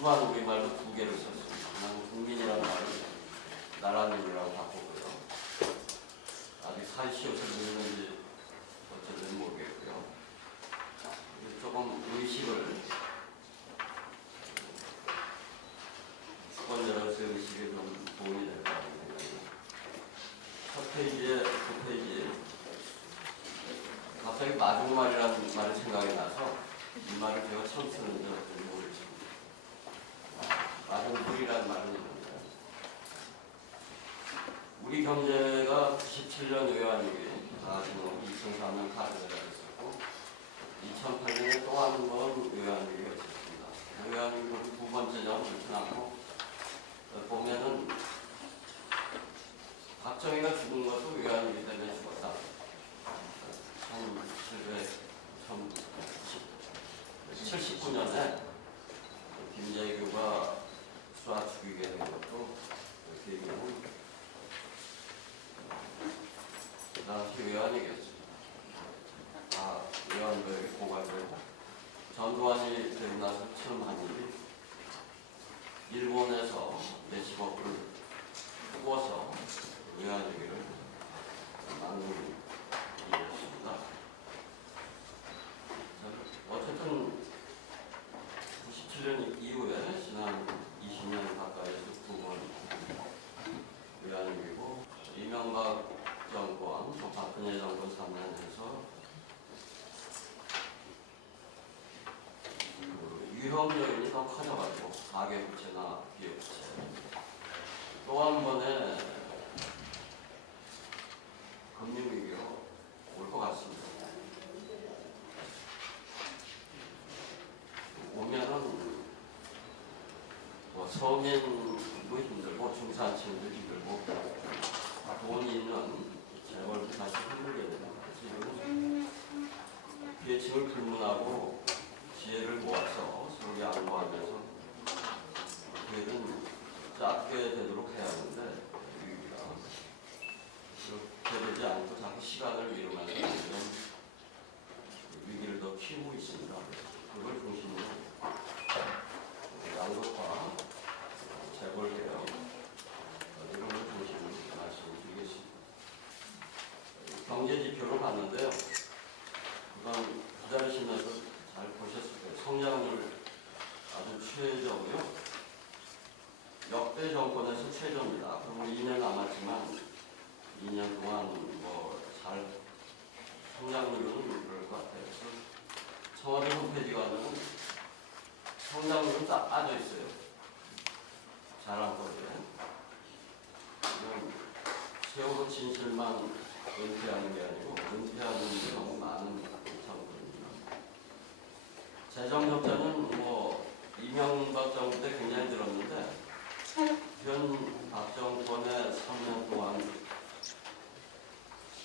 순수한 우리말로 두 개를 썼습니다. 나는 국민이라는 말을 나라민이라고 바꿨고요. 아직 살시어서 읽는지 어쨌든 모르겠고요. 조금 의식을 주권자로서의 의식에 좀 도움이 될 것 같은 생각이에요. 첫 페이지에 두 페이지 갑자기 마중말이라는 말이 생각이 나서 이 말을 제가 처음 쓰는지 어떤지 모르겠습니다. 마중물이라는 말은 있는데 우리 경제가 97년 외환위기, 지금 2004년 가을에 있었고 2008년에 또 한 번 외환위기가 있었습니다. 외환위기 두 번째 점 이렇게 나고 보면은 박정희가 죽은 것도 외환위기 때문에 죽었다. 1979년에 김재규가 쏴 죽이게 된 것도 그 얘기는 그 당시 외환위기였습니다. 외환부에게 고갈되고 전두환이 되고 나서 처음 한 일이 일본에서 몇십억을 꾸어서 외환위기를 막는 일이었습니다. 어쨌든 97년 이후에 지난 20년 가까이에서 두 번 외환위기고 이명박 정권, 또 박근혜 정권 3년에서 위험 요인이 더 커져가지고 가계부채나 기업부채 또 한 번의 금융위기로 올 것 같습니다. 오면은 서민도 힘들고 중산층도 힘들고 돈 있는 재벌도 다시 힘들게 되는 거죠. 지금은 계층을 불문하고 지혜를 모아서 서로 양보하면서 기회는 작게 되도록 해야 하는데 위기가 그렇게 되지 않고 자꾸 시간을 미루면서 위기를 더 키우고 있습니다. 그걸 중심으로 양극화, 재벌개혁 이런 걸 중심으로 말씀드리겠습니다. 경제지표를 봤는데요. 그건 기다리시면서 잘 보셨을 거예요. 성장률 아주 최저고요. 역대 정권에서 최저입니다. 그리고 2년 남았지만 2년 동안 잘 성장률은 그럴 것 같아요. 그래서 청와대 홈페이지 가면 성장률은 딱 빠져 있어요. 잘한 거예요. 이건 세월호 진실만 은폐하는 게 아니고 은폐하는 게 너무 많은 정권입니다. 재정 적자는 이명박 정부 때 굉장히 늘었는데 현 박 정권의 3년 동안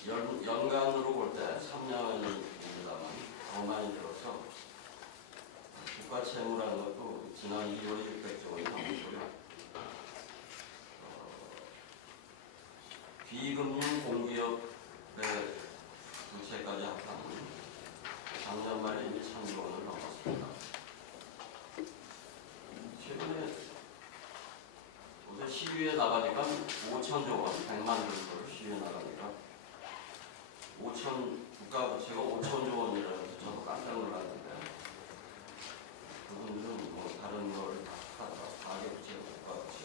연간으로 볼 때 3년입니다만 더 많이 들어서 국가 채무라는 것도 지난 2월에 600조 원이 넘고요. 비금융 공기업의 부채까지 합하면 작년 말에 이미 1,000조 원을 넘었습니다. 최근에 시위에 나가니까 5,000조 원, 100만 정도로 시위에 나가니까 국가 부채가 5,000조 원이라서 저도 깜짝 놀랐는데 그분들은 다른 걸 가계부채, 국가부채,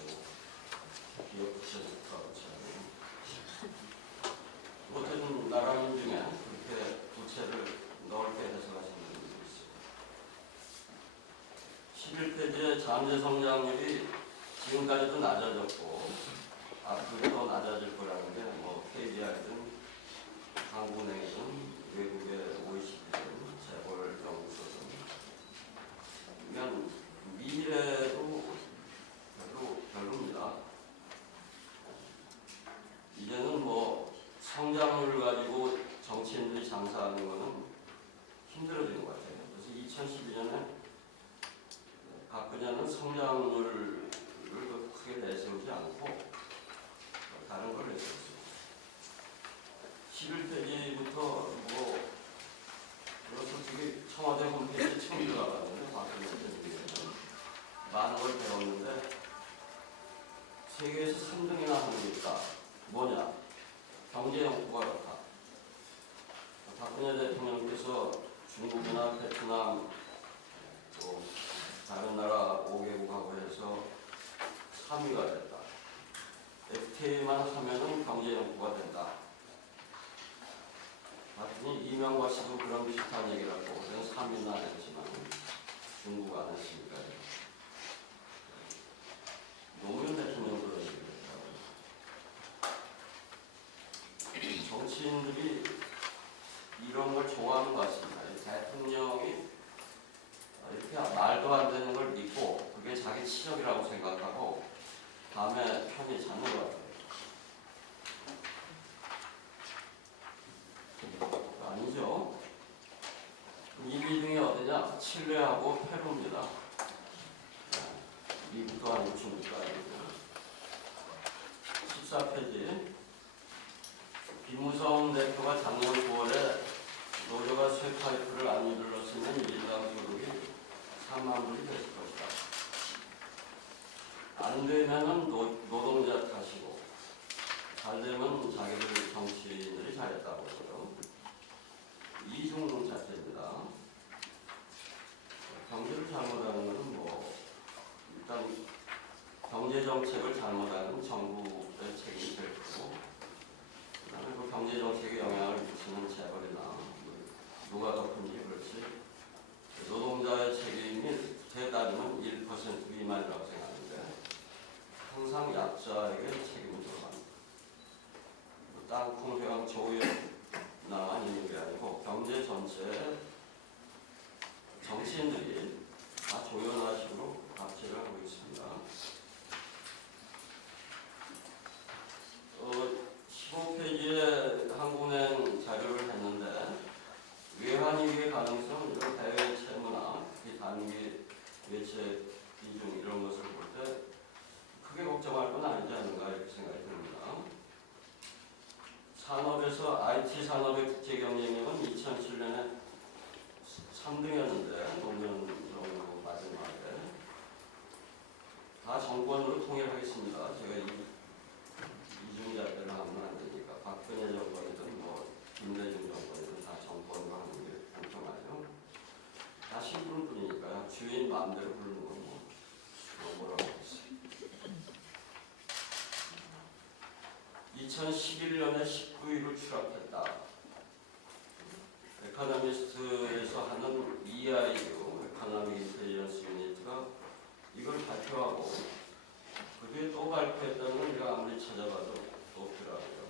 기업부채, 국가부채 어쨌든 나라민 중에 그렇게 부채를 넓게 해석하시는 분들이 있어요. 11페이지에 잠재 성장률이 지금까지도 낮아졌고 앞으로 더 낮아질 거라는 게 KDI든 한국은행이든 외국의 OECD든 재벌 연구소든 그냥 미래도 별로입니다. 이제는 성장률을 가지고 정치인들이 장사하는 거는 힘들어지는 것 같아요. 그래서 2012년에 박근혜는 성장률을 크게 내세우지 않고 다른 걸 내세웠습니다. 11페이지부터 그래서 되게 청와대 홈페이지에 처음 들어가봤는데 박근혜 대통령이 많은 걸 경제 연구가 그렇다. 박근혜 대통령께서 중국이나 베트남 또 다른 나라 5개국하고 해서 3위가 됐다. FTA만 하면은 경제 연구가 된다. 봤더니 이명박 씨도 그런 비슷한 얘기를 하고 그래서 3위는 안 했지만 중국 안 했으니까 노무현 대통령 그런 얘기를 했다고. 정치인들이 이런 걸 좋아하는 것 같습니다. 대통령이 이렇게 말도 안 되는 걸 믿고 그게 자기 치력이라고 생각하고 다음에 편히 잡는 것 같아요. 아니죠. 이 비중이 어디냐? 칠레하고 페루입니다. 미국도 아니고 중국도 아니고. 14페이지. 김무성 대표가 작년 9월에 노조가 쇠파이프를 안 눌렀으면 일당 소득이 3만 불이 됐을 것이다. 안 되면은 노동자 탓이고 잘 되면 자기들 정치인들이 잘했다고 그러죠. 이중 자체입니다. 경제를 잘못하는 것은 뭐 일단 경제 정책을 잘못하는 정부의 책임이 될 거고, 그다음에 그 경제 정책에 영향을 미치는 재벌이나 누가 더 큰지 그렇지. 노동자의 책임이 대다리면 1% 미만이라고 생각하는데 항상 약자에게 책임을 들어갑니다. 땅콩 회왕 조연나만 있는 게 아니고 경제 전체에 정치인들이 다 조연화식으로 갑질을 하고 있습니다. 15페이지에 한국은행 자료를 했는데 외환위기의 가능성, 이런 대외 채무나 단기 외채 비중 이런 것을 볼 때 크게 걱정할 건 아니지 않은가 이렇게 생각이 듭니다. 산업에서 IT 산업의 국제 경쟁력은 2007년에 3등이었는데 노무현 정부 마지막에 다 정권으로 통일하겠습니다. 제가 이중잣대를 하면 안 되니까 박근혜 정권이든 뭐 김대중 정권이든 다 정권으로 하는 게 공평하죠. 다 신부는 뿐이니까요. 주인 마음대로 부르는 건 뭐라고 했어요. 2011년에 19위로 추락했다. 에코노미스트에서 하는 EIU, 에코노믹 인텔리전스 유니트가 이걸 발표하고 그 뒤에 또 발표했다는 건 우리가 아무리 찾아봐도 없더라고요.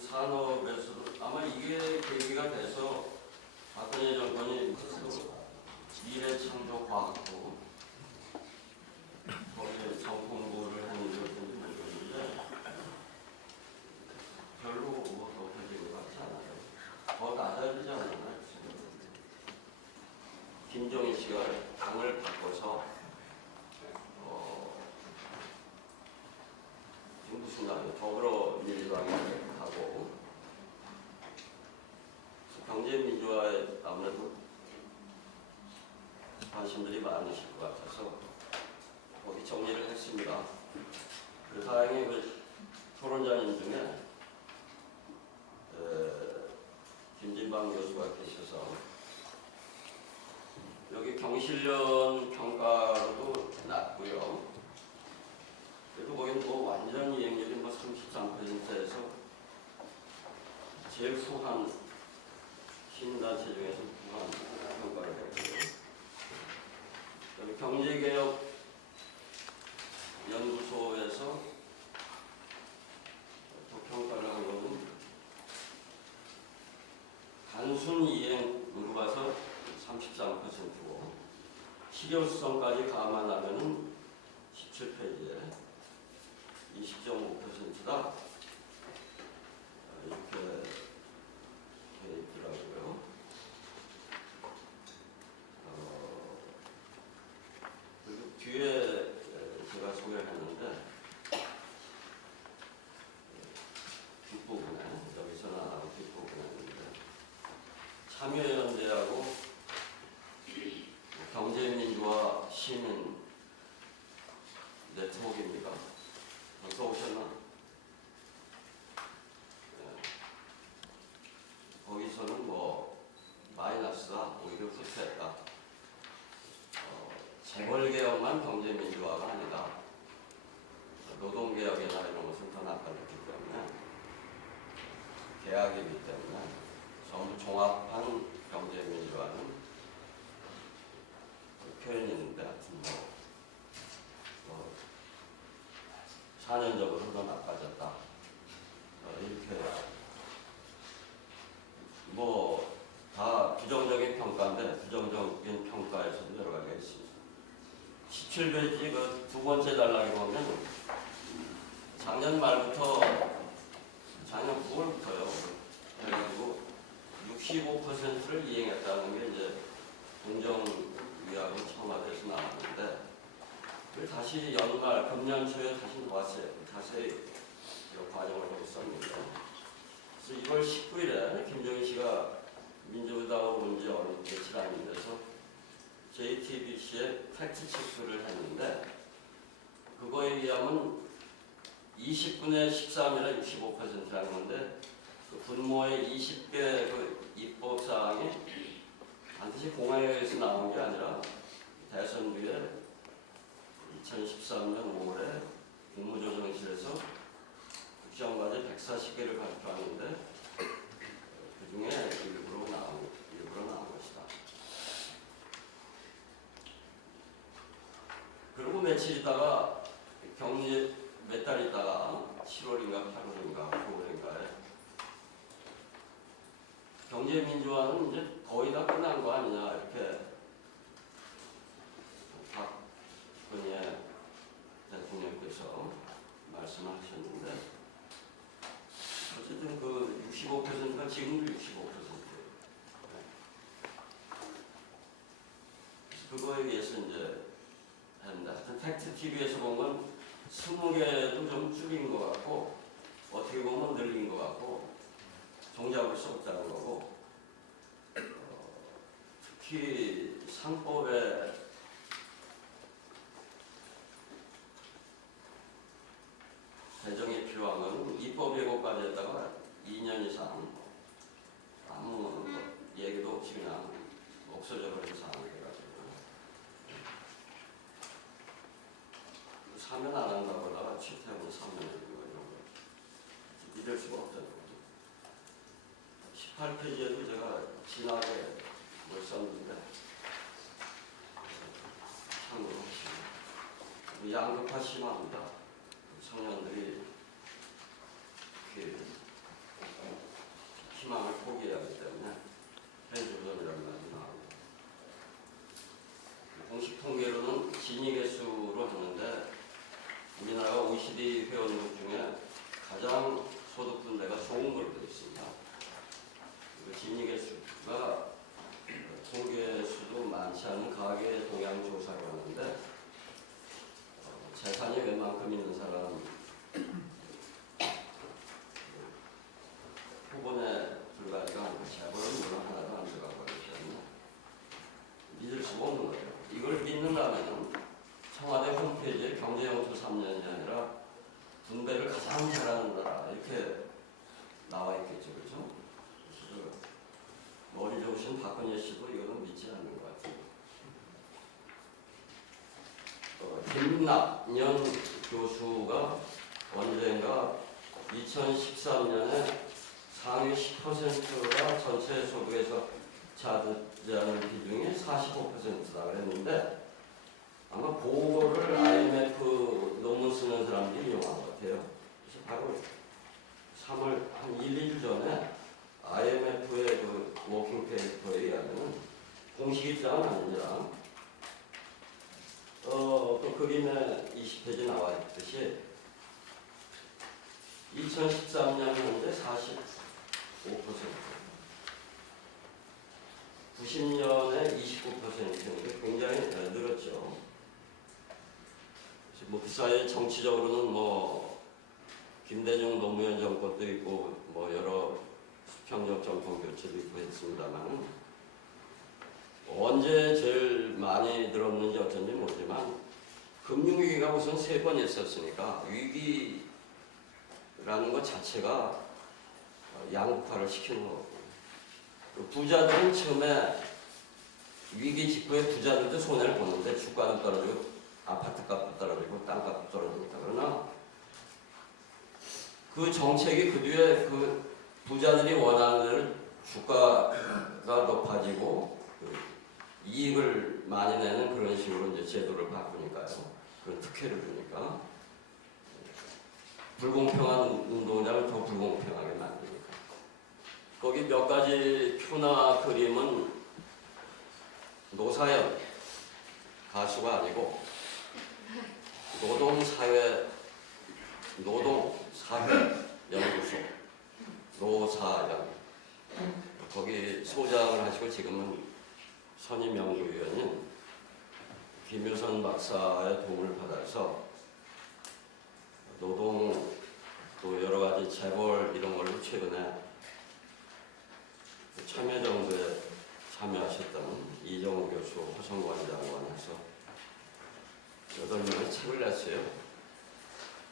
산업에서도 아마 이게 계기가 돼서 박근혜 정권이 미래창조과학부 거기에 정공부를 하는 게 어떤지 모르겠는데 별로 뭐 높아진 것 같지 않아요. 더 낮아야 되지 않았나? 김정인 씨가 당을 바꿔서 지금 무슨 당이에요? 더불어민주당이 하고 경제민주화에 아무래도 관심들이 많으실 것 같아서 거기 정리를 했습니다. 그리고 다행히 그 토론자님 중에 김진방 교수가 계셔서 여기 경실련 평가로도 낮고요. 그래도 거기는 뭐 완전 이행률이 뭐 33%에서 제일 후한 시민단체 중에서 후한 평가를 했고요. 여기 경제개혁 연구소에서 또 평가를 한 거는 단순 이행으로 봐서 33%고 실효성까지 감안하면은 17페이지에 20.5%다 이렇게 되어 있더라고요. 그리고 뒤에 제가 소개를 했는데 뒷부분에 여기서는 안 하고 뒷부분에 있는데 참여연대하고 경제민주화 시민 네트워크입니다. 벌써 오셨나? 공개역이나 이런 것은 더 나빠졌기 때문에 계약이기 때문에 전부 종합한 경제민주화는 그 표현이 있는데 하여튼 뭐 4년적으로 더 나빠졌다. 이렇게 뭐 다 부정적인 평가인데 부정적인 평가에서도 여러 가지가 있습니다. 17페이지 그 두 번째 단락에 보면 작년 말부터 작년 9월부터요. 그래가지고 65%를 이행했다는 게 이제 공정위하고 청와대에서 나왔는데 그걸 다시 연말 금년 초에 다시 놓았어요. 자세히 이 과정을 보고 썼는데 그래서 1월 19일에 김정인 씨가 민주당으로 온 지 며칠 안 돼서 JTBC에 팩트체크를 했는데 그거에 의하면 20분의 13이라 65%라는 건데 그 분모의 20개 그 입법사항이 반드시 공화에서 나온 게 아니라 대선 뒤에 2013년 5월에 국무조정실에서 국정과제 140개를 발표하는데 그 중에 일부러 나온 것이다. 그리고 며칠 있다가 몇 달 있다가 7월인가 8월인가 9월인가에 경제민주화는 이제 거의 다 끝난 거 아니냐 이렇게 박근혜 대통령께서 말씀을 하셨는데 어쨌든 그 65%가 지금도 65%예요. 그거에 의해서 이제 했는데 하여튼 팩트 TV에서 본 건 20개도 좀 줄인 것 같고 어떻게 보면 늘린 것 같고 종잡을 수 없다는 거고 특히 3법에 개정이 필요한 건 입법 예고까지 했다가 2년 이상 아무 얘기도 없이 그냥 없어져 버린 상황이 돼가지고 사면 안 한다고 하다가 최태원 사면해주고 이런 거 믿을 수가 없다는 거죠. 18페이지에도 제가 진하게 뭘 썼는데 참고로 양극화 심합니다. 청년들이 희망을 포기해야 하기 때문에 폐조선이라는 말이 나옵니다. 공식 통계로는 진위 개수로 하는데 우리나라가 OECD 회원국 중에 가장 소득 분배가 좋은 걸로 되어 있습니다. 진위 개수가 통계 수도 많지 않은 가계 동향 조사를 하는데 재산이 웬만큼 있는 사람 후보에 불과하지가 않고 재벌은 물론 하나도 안 들어가고 하기 때문에 믿을 수가 없는 거예요. 이걸 믿는다면 청와대 홈페이지에 경제영토 3년이 아니라 분배를 가장 잘하는 나라 이렇게 나와 있겠죠. 그렇죠? 그래서 머리 좋으신 박근혜 씨도 이거는 믿지 않는 것 같아요. 김낙년 교수가 언젠가 2013년에 상위 10%가 전체 소득에서 차지하는 비중이 45%다 그랬는데 아마 그거를 IMF 논문 쓰는 사람들이 이용한 것 같아요. 그래서 바로 3월 한 1, 2주 전에 IMF의 그 워킹 페이퍼에 의하면 공식 입장은 아니라 그 그림에 20페이지 나와 있듯이 2013년 현재 45%, 90년에 29%니까 굉장히 늘었죠. 뭐 그 사이에 정치적으로는 뭐 김대중 노무현 정권도 있고 뭐 여러 수평적 정권 교체도 있고 했습니다만 언제 제일 많이 늘었는지 어쩐지 모르지만 금융위기가 우선 3번 있었으니까 위기라는 것 자체가 양극화를 시키는 거고 부자들은 처음에 위기 직후에 부자들도 손해를 보는데 주가도 떨어지고 아파트 값도 떨어지고 땅값도 떨어지니까 그러나 그 정책이 그 뒤에 그 부자들이 원하는 대로 주가가 높아지고 그 이익을 많이 내는 그런 식으로 이제 제도를 바꾸니까요. 그런 특혜를 주니까 불공평한 운동장을 더 불공평하게 만드니까. 거기 몇 가지 표나 그림은 노사연 가수가 아니고 노동사회연구소 노사연 거기 소장을 하시고 지금은 선임연구위원인 김유선 박사의 도움을 받아서 노동 또 여러 가지 재벌 이런 걸로 최근에 참여정부에 참여하셨던 이정우 교수, 허성관 장관에서 8명의 책을 냈어요.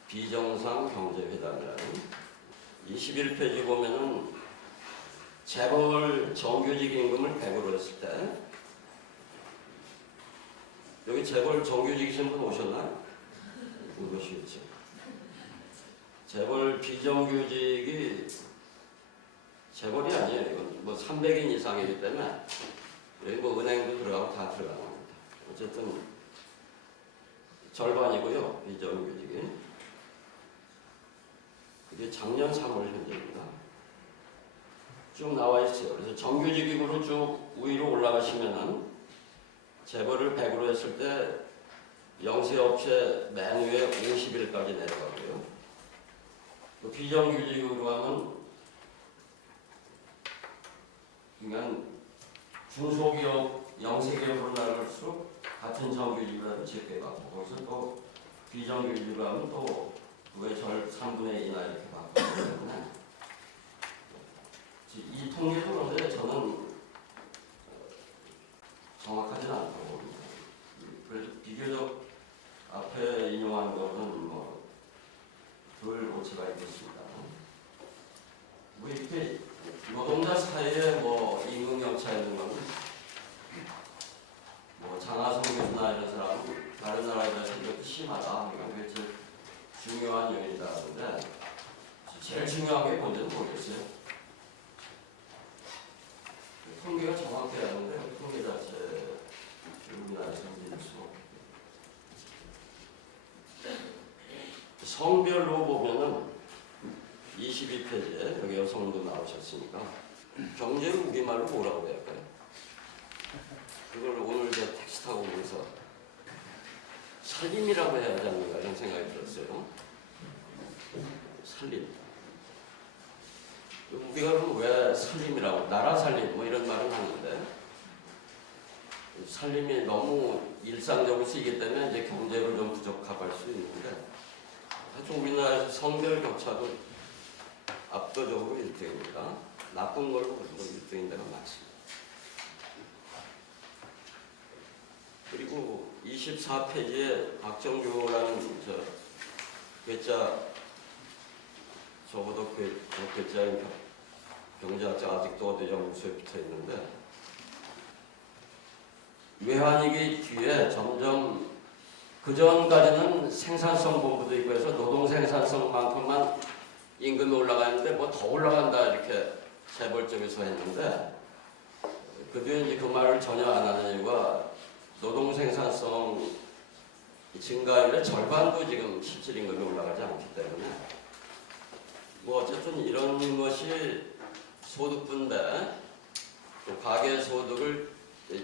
비정상 경제회담이라는 21페이지 보면은 재벌 정규직 임금을 100으로 했을 때 여기 재벌 정규직이신 분 오셨나요? 못 오시겠죠. 재벌 비정규직이 재벌이 아니에요. 이건 뭐 300인 이상이기 때문에 여기 뭐 은행도 들어가고 다 들어가는 겁니다. 어쨌든 절반이고요. 비정규직이. 그게 작년 3월 현재입니다. 쭉 나와 있어요. 그래서 정규직으로 쭉 위로 올라가시면은 재벌을 100으로 했을 때 영세업체 맨 위에 50일까지 내려가고요. 또 비정규직으로 하면 그러니까 중소기업, 영세기업으로 나갈수록 같은 정규직이라도 제때받고 거기서 또 비정규직으로 하면 또 그게 절 3분의 2나 이렇게 받기 때문에 이 통계도 그런데 저는 정확하지는 않다고 봅니다. 그래서 비교적 앞에 인용한 거는 덜 오차가 있겠습니다. 뭐 이렇게 노동자 사이에 임금 격차 있는 거는 장하성 교수나 이런 사람은 다른 나라에 비해서 이렇게 심하다. 그게 제일 중요한 요인이다 하는데 제일 중요한 게 뭔지는 모르겠어요. 통계가 정확해야 하는데 통계 자체 우리나라에서 믿을 수 없기 때문에 성별로 보면은 22페이지에 여기 여성도 나오셨으니까 경제를 우리말로 뭐라고 해야 할까요? 그걸 오늘 제가 텍스트하고 보면서 살림이라고 해야 하지 않는가 이런 생각이 들었어요. 살림. 우리가 그러면 왜 살림이라고 나라 살림 뭐 이런 말은 하는데 살림이 너무 일상적으로 쓰이기 때문에 이제 경제로 좀 부적합할 수 있는데 하여튼 우리나라에서 성별 격차도 압도적으로 1등입니다. 나쁜 걸로 1등인 데가 많습니다. 그리고 24페이지에 박정규라는 괴짜 저보다 괴짜인 경제학자 아직도 어디 연구소에 붙어 있는데 외환위기 뒤에 점점 그전까지는 생산성 본부도 있고 해서 노동 생산성만큼만 임금이 올라가는데 더 올라간다 이렇게 재벌 쪽에서 했는데 그 뒤에 이제 그 말을 전혀 안 하는 이유가 노동 생산성 증가율의 절반도 지금 실질 임금이 올라가지 않기 때문에 어쨌든 이런 것이 소득 분배 또 가계 소득을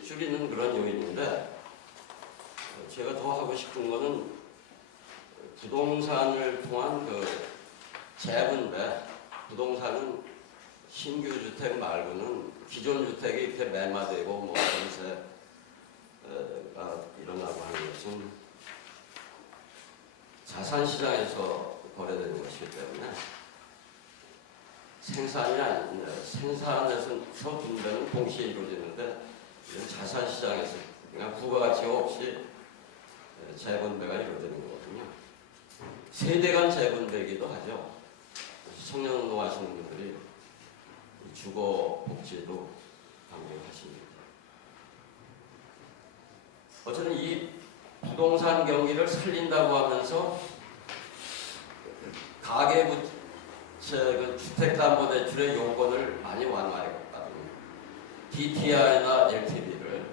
줄이는 그런 요인인데 제가 더 하고 싶은 거는 부동산을 통한 재분배, 부동산은 신규 주택 말고는 기존 주택이 이렇게 매마되고 전세가 일어나고 하는 것은 자산 시장에서 거래되는 것이기 때문에 생산이 아닙니다. 생산에서 분배는 동시에 이루어지는데 이런 자산 시장에서 그냥 부가가치가 없이 재분배가 이루어지는 거거든요. 세대 간 재분배이기도 하죠. 청년운동 하시는 분들이 주거 복지도 강조하십니다. 어쨌든 이 부동산 경기를 살린다고 하면서 그 주택담보대출의 요건을 많이 완화해갔거든요. DTI나 LTV를.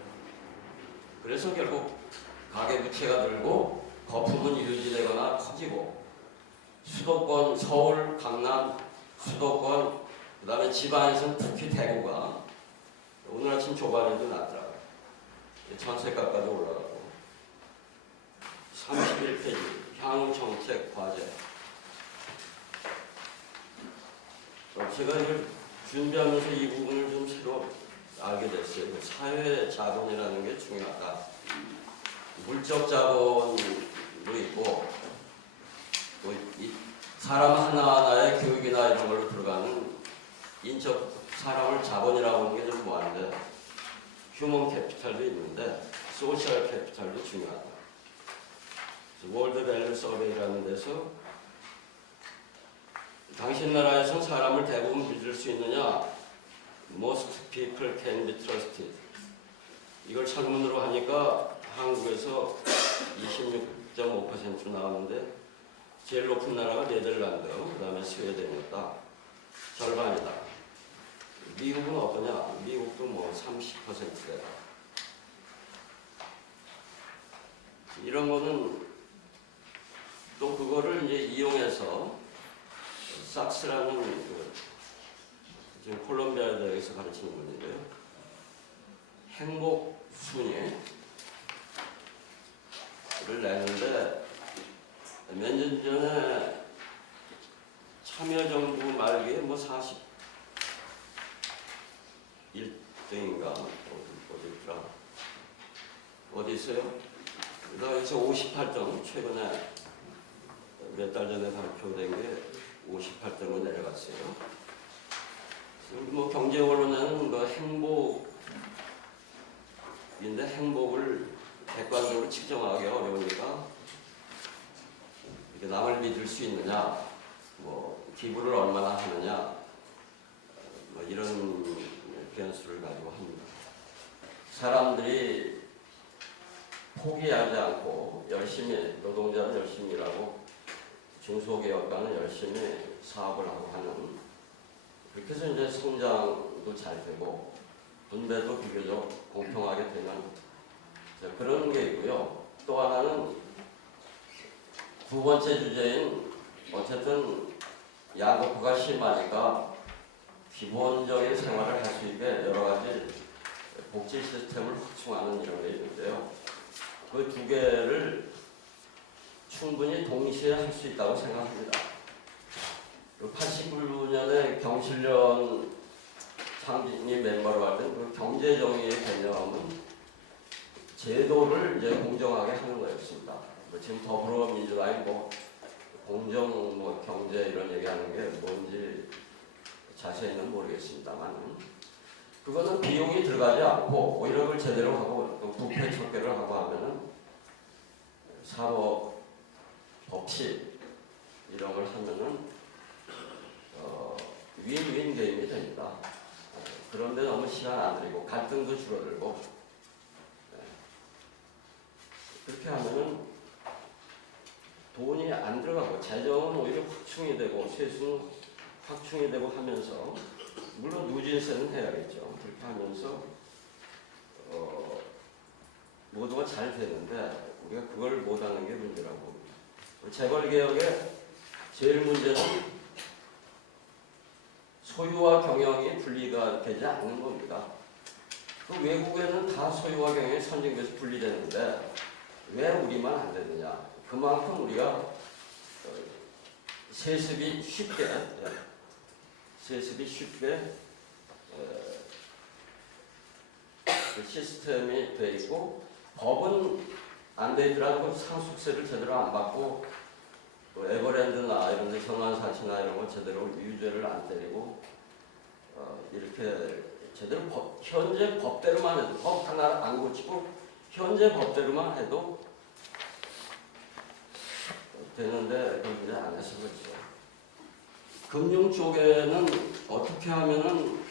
그래서 결국 가계부채가 늘고 거품은 유지되거나 커지고 수도권, 서울, 강남, 수도권, 그 다음에 지방에서는 특히 대구가 오늘 아침 조반에도 났더라고요. 전세가까지 올라가고. 31페이지 향후 정책 과제. 제가 이걸 준비하면서 이 부분을 좀 새로 알게 됐어요. 사회 자본이라는 게 중요하다. 물적 자본도 있고 또 이 사람 하나하나의 교육이나 이런 걸로 들어가는 인적 사람을 자본이라고 하는 게 좀 뭐한데 휴먼 캐피탈도 있는데 소셜 캐피탈도 중요하다. 월드 밸류 서베이라는 데서 당신 나라에서 사람을 대부분 믿을 수 있느냐? Most people can be trusted. 이걸 창문으로 하니까 한국에서 26.5% 나왔는데 제일 높은 나라가 네덜란드, 그 다음에 스웨덴이었다. 절반이다. 미국은 어떠냐? 미국도 뭐 30%대다. 이런 거는 또 그거를 이제 이용해서 삭스라는 지금 콜롬비아 대학에서 가르치는 분인데요. 행복 순위를 내는데 몇 년 전에 참여정부 말기에 뭐 41등인가 어디 있더라. 어디 있어요? 그래서 58등 최근에 몇 달 전에 발표된 게 58등으로 내려갔어요. 뭐 경제 언론에는 뭐 행복인데 행복을 객관적으로 측정하기 어려우니까 이렇게 남을 믿을 수 있느냐, 뭐 기부를 얼마나 하느냐, 뭐 이런 변수를 가지고 합니다. 사람들이 포기하지 않고 열심히 노동자는 열심히 일하고 중소기업가는 열심히 사업을 하고 하는, 그렇게 해서 이제 성장도 잘 되고 분배도 비교적 공평하게 되는 그런 게 있고요. 또 하나는 두 번째 주제인 어쨌든 야구가 심하니까 기본적인 생활을 할 수 있게 여러 가지 복지 시스템을 확충하는 이런 게 있는데요. 그 두 개를 충분히 동시에 할 수 있다고 생각합니다. 89년에 경실련 창진이 멤버로 할 때 그 경제정의의 개념은 제도를 이제 공정하게 하는 거였습니다. 지금 더불어민주당이 뭐 공정, 뭐 경제 이런 얘기하는 게 뭔지 자세히는 모르겠습니다만, 그거는 비용이 들어가지 않고 오히려 그걸 제대로 하고 부패 척결을 하고 하면은 사법 법칙 이런 걸 하면은 윈윈 게임이 됩니다. 그런데 너무 시간 안 들이고 갈등도 줄어들고 그렇게 하면은 돈이 안 들어가고 재정은 오히려 확충이 되고 세수는 확충이 되고 하면서, 물론 누진세는 해야겠죠. 그렇게 하면서 모두가 잘 되는데 우리가 그걸 못하는 게 문제라고 봅니다. 재벌개혁의 제일 문제는 소유와 경영이 분리가 되지 않는 겁니다. 그 외국에는 다 소유와 경영이 선진국에서 분리되는데 왜 우리만 안 되느냐? 그만큼 우리가 세습이 쉽게 그 시스템이 돼 있고, 법은 안 돼 있더라도 상속세를 제대로 안 받고 또 에버랜드나 이런 데 경환사치나 이런 거 제대로 유죄를 안 때리고 이렇게 제대로 현재 법대로만 해도, 법 하나 안 고치고 현재 법대로만 해도 되는데 그걸 이제 안 해서 그렇죠. 금융 쪽에는 어떻게 하면은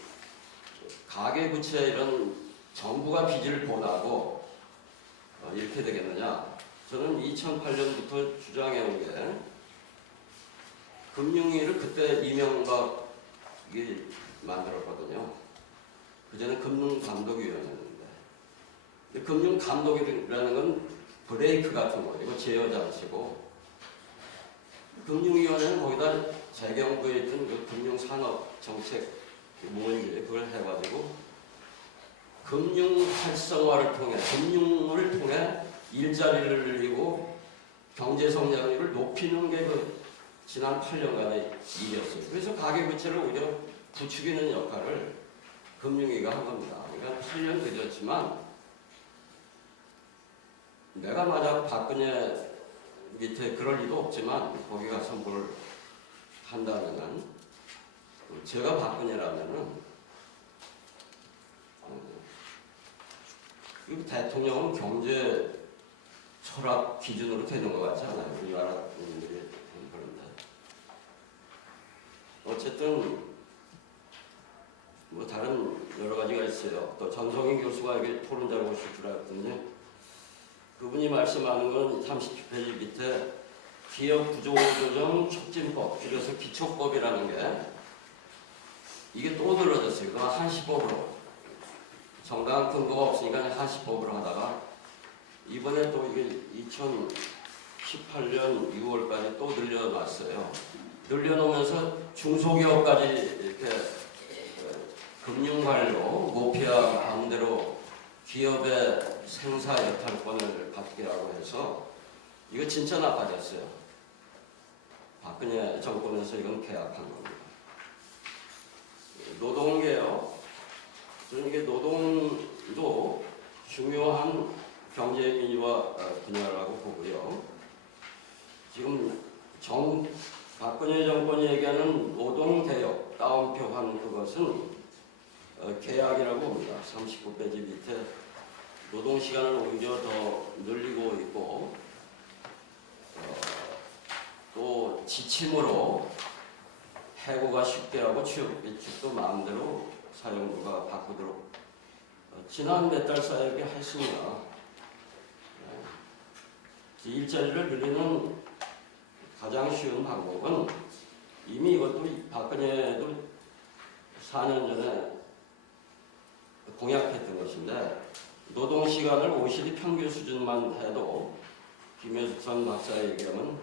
가계부채 이런 정부가 빚을 본하고 이렇게 되겠느냐? 저는 2008년부터 주장해온 게 금융위를 그때 이명박이 만들었거든요. 그전에 금융감독위원회였는데, 금융감독이라는 건 브레이크 같은 거예요. 제어장치고, 금융위원회는 거기다 재경부에 있던 그 금융산업정책 모임인데 그걸 해가지고 금융 활성화를 통해, 금융을 통해 일자리를 늘리고 경제 성장률을 높이는 게 그 지난 8년간의 일이었어요. 그래서 가계부채를 오히려 부추기는 역할을 금융위가 한 겁니다. 그러니까 8년 늦었지만 내가 만약 박근혜 밑에 그럴 리도 없지만 거기 가서 뭘 한다면은, 제가 박근혜라면은 대통령은 경제 철학 기준으로 되는 것 같지 않아요? 우리나라 국민들이 그런데. 어쨌든 뭐 다른 여러 가지가 있어요. 또 전성인 교수가 이게 토론자로 오실 줄 알았더니 그분이 말씀하는 건 37페이지 밑에 기업 구조조정 촉진법, 줄여서 기초법이라는 게 이게 또 늘어졌어요. 그건 한시법으로. 정당한 근거가 없으니까 한시법으로 하다가 이번에 또 이게 2018년 6월까지 또 늘려놨어요. 늘려놓으면서 중소기업까지 이렇게 금융관료, 모피아 마음대로 기업의 생사 여탈권을 받게 하고 해서 이거 진짜 나빠졌어요. 박근혜 정권에서 이건 계약한 겁니다. 노동개혁, 이게 노동도 중요한 경제 민주화 분야라고 보고요. 지금 박근혜 정권이 얘기하는 노동개혁 따옴표한 그것은 계약이라고 봅니다. 39페이지 밑에 노동시간을 오히려 더 늘리고 있고 또 지침으로 해고가 쉽게 하고 취업 비축도 마음대로 사용료가 바꾸도록 지난 몇 달 사이에 했습니다. 일자리를 늘리는 가장 쉬운 방법은 이미 이것도 박근혜도 4년 전에 공약했던 것인데 노동시간을 OECD 평균 수준만 해도 김효숙 박사의 얘기하면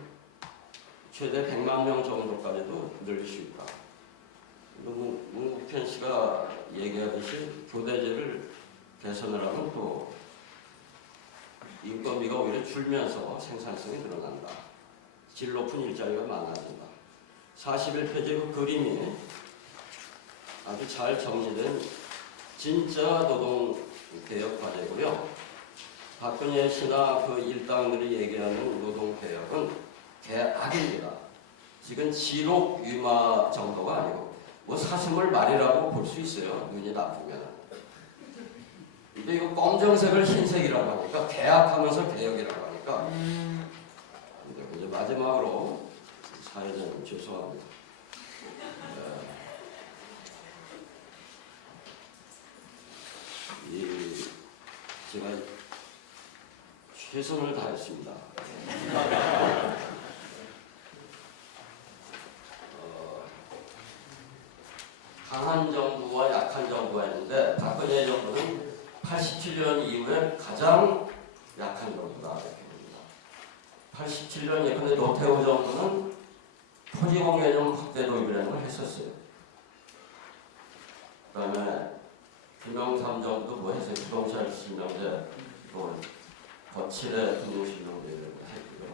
최대 100만 명 정도까지도 늘릴 수 있다. 문국현 씨가 얘기하듯이 교대제를 개선을 하면 또 인건비가 오히려 줄면서 생산성이 늘어난다. 질 높은 일자리가 많아진다. 41페이지 그 그림이 아주 잘 정리된 진짜 노동개혁 과제고요. 박근혜 씨나 그 일당들이 얘기하는 노동개혁은 개악입니다. 지금 지록 유마 정도가 아니고 뭐 사슴을 말이라고 볼 수 있어요. 눈이 나쁘면. 근데 이거 검정색을 흰색이라고 하니까 개악하면서 개혁이라고 하니까 이제 마지막으로 사회자님 죄송합니다. 제가 최선을 다했습니다. 강한 정부와 약한 정부가 있는데 박근혜 정부는 87년 이후에 가장 약한 정부다 이렇게 봅니다. 87년 예컨대 노태우 정부는 토지공 개념 확대 도입이라는 걸 했었어요. 그 다음에 김영삼 정부도 뭐 했어요? 부동산 신명제, 뭐 거칠의 부동 신명제 이런 거 했고요.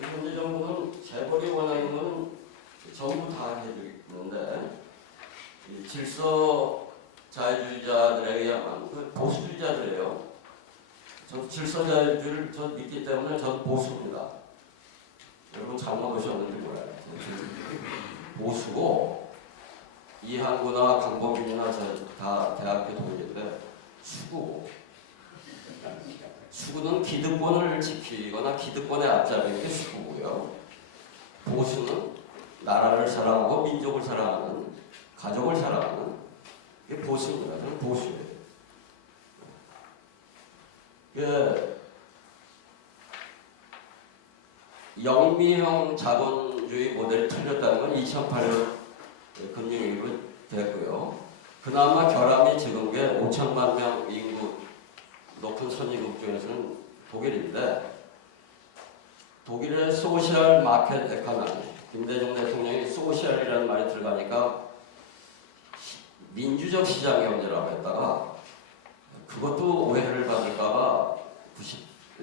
현재 정부는 재벌이 원하는 건 전부 다 해주는데 질서자유주의자들에게야만 그 보수주의자들이에요. 저 질서자유주의를 저 믿기 때문에 저는 보수입니다. 여러분 잘못 오셨는지 몰라요. 보수고 이한구나 강범균이나 다 대학교 동기인데 수구는 기득권을 지키거나 기득권의 앞자리인 게 수구고요. 보수는 나라를 사랑하고 민족을 사랑하는 가족을 사랑하는 이게 보수입니다. 저는 보수예요. 영미형 자본 민주주의 모델이 틀렸다는 건 2008년 금융위기로 됐고요. 그나마 결함이 적은 게 5천만 명 인구 높은 선진국 중에서는 독일인데, 독일의 소셜 마켓 에코노미, 김대중 대통령이 소셜이라는 말이 들어가니까 민주적 시장 경제라고 했다가 그것도 오해를 받을까봐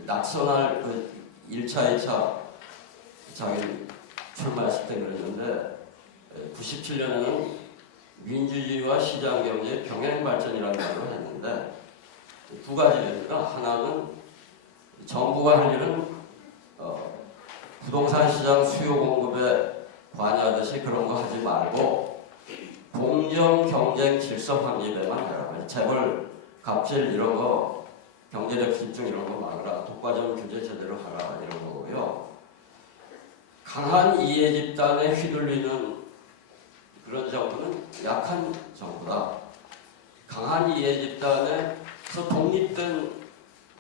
낙선할 그 1차, 2차 자기 출마했을 때 그랬는데 97년에는 민주주의와 시장 경제의 병행 발전이라는 말을 했는데 두 가지입니다. 하나는 정부가 할 일은 부동산 시장 수요 공급에 관여하듯이 그런 거 하지 말고 공정 경쟁 질서 확립에만 해라. 재벌 갑질 이런 거, 경제력 집중 이런 거 막으라. 독과점 규제 제대로 하라 이런 거고요. 강한 이해 집단에 휘둘리는 그런 정부는 약한 정부다. 강한 이해 집단에서 독립된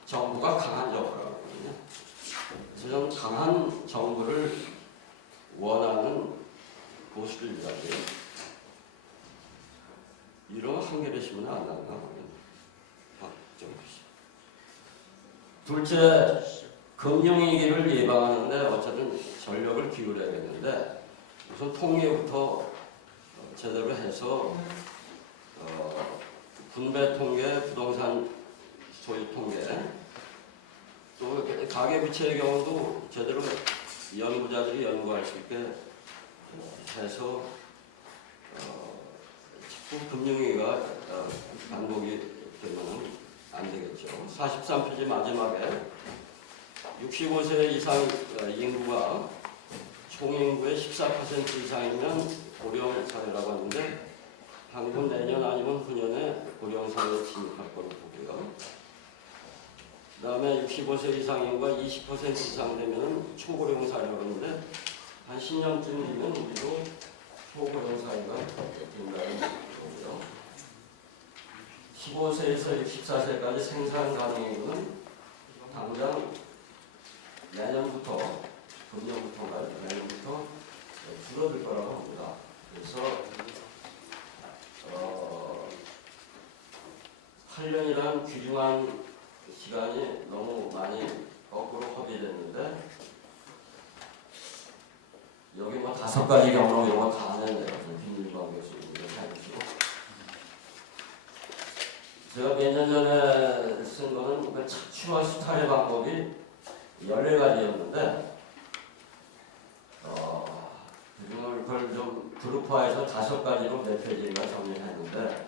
정부가 강한 정부라고 하거든요. 그래서 저는 강한 정부를 원하는 보수를 이야기해요. 이런 한겨레 신문은 안 나오나 보면. 둘째, 금융위기를 예방하는데 어쨌든 전력을 기울여야겠는데 우선 통계부터 제대로 해서 분배 통계, 부동산 소유 통계, 또 가계부채의 경우도 제대로 연구자들이 연구할 수 있게 해서 자꾸 금융위기가 반복이 되면 안 되겠죠. 43페이지 마지막에 65세 이상 인구가 총인구의 14% 이상이면 고령사회라고 하는데 한국은 내년 아니면 후년에 고령사회에 진입할 거로 보고요. 그 다음에 65세 이상 인구가 20% 이상 되면 초고령사회라고 하는데 한 10년쯤이면 우리도 초고령사회가 된다는 거고요. 15세에서 64세까지 생산 가능인구는 당장 내년부터, 금년부터인가요? 내년부터 줄어들 거라고 합니다. 그래서 8년이란 귀중한 시간이 너무 많이 거꾸로 허비됐는데 여기 뭐 5가지 경로 이런 거 다 하는데 김일광 교수님이 해주시고 제가 몇 년 전에 쓴 거는 그 착취와 수탈의 방법이 14가지였는데 그걸 좀 그룹화해서 5가지로 몇 페이지인가 정리했는데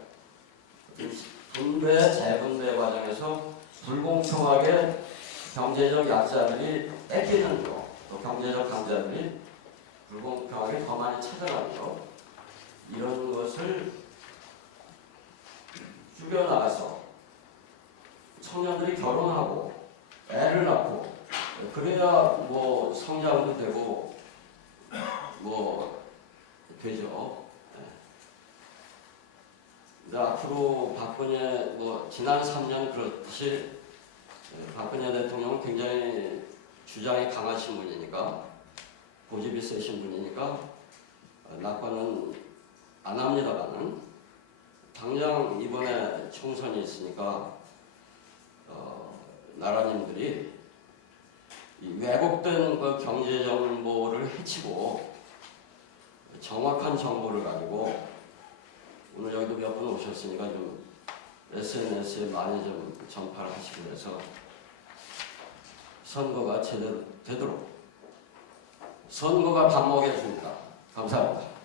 분배, 재분배 과정에서 불공평하게 경제적 약자들이 뺏기는 거, 또 경제적 강자들이 불공평하게 더 많이 찾아가는 거, 이런 것을 줄여나가서 청년들이 결혼하고 애를 낳고 그래야 뭐 성장도 되고 뭐 되죠. 근데 앞으로 박근혜 뭐 지난 3년 그렇듯이 박근혜 대통령은 굉장히 주장이 강하신 분이니까 고집이 세신 분이니까 낙관은 안 합니다만은 당장 이번에 총선이 있으니까 나라님들이 이 왜곡된 그 경제 정보를 해치고 정확한 정보를 가지고 오늘 여기도 몇 분 오셨으니까 좀 SNS에 많이 좀 전파를 하시고 해서 선거가 제대로 되도록 선거가 밥 먹여줍니다. 감사합니다.